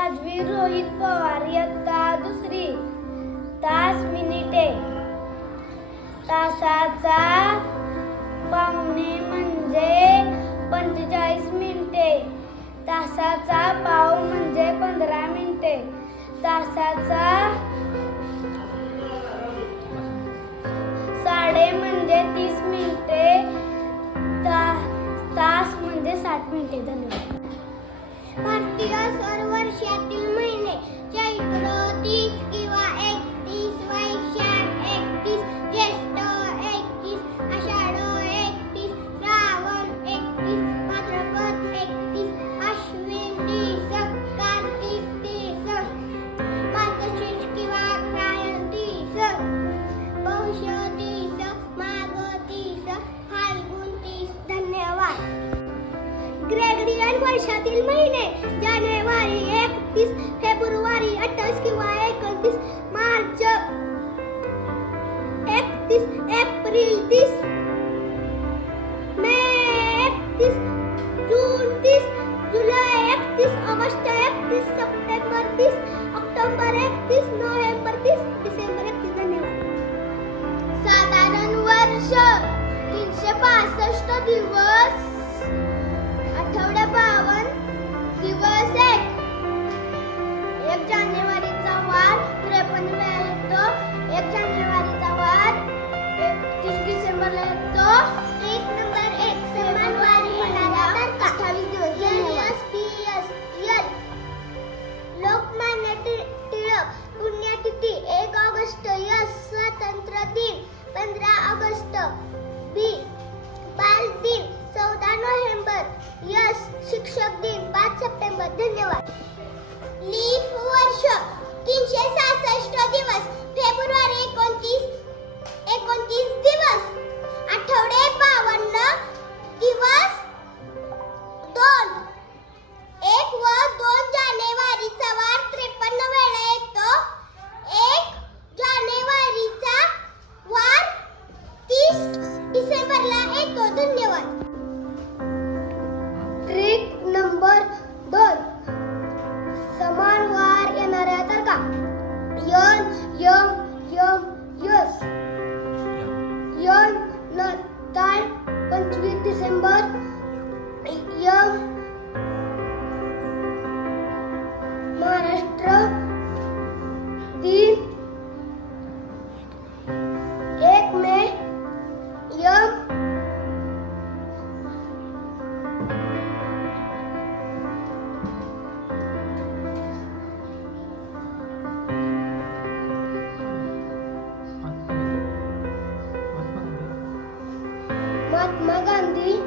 राजवीर रोहित पवार यत्ता दुसरी. तास मिनिटे. तासाचा पाहुणे म्हणजे पंचेचाळीस मिनिटे. तासाचा पाव म्हणजे पंधरा मिनिटे. तासाचा साडे म्हणजे तीस मिनिटे. ता तास म्हणजे साठ मिनिटे. धन्यवाद. भारतीय सर वर्षातील महिने चैत्र वर्षातील महिने. जानेवारी एकतीस, फेब्रुवारी अठ्ठावीस किंवा एकोणतीस, मार्च एकतीस, एप्रिल तीस, मे एकतीस, जून तीस, जुलै एकतीस, ऑगस्ट एकतीस, सप्टेंबर तीस शिक्षक दिन पाच सप्टेंबर. धन्यवाद. It's with December. Mahatma Gandhi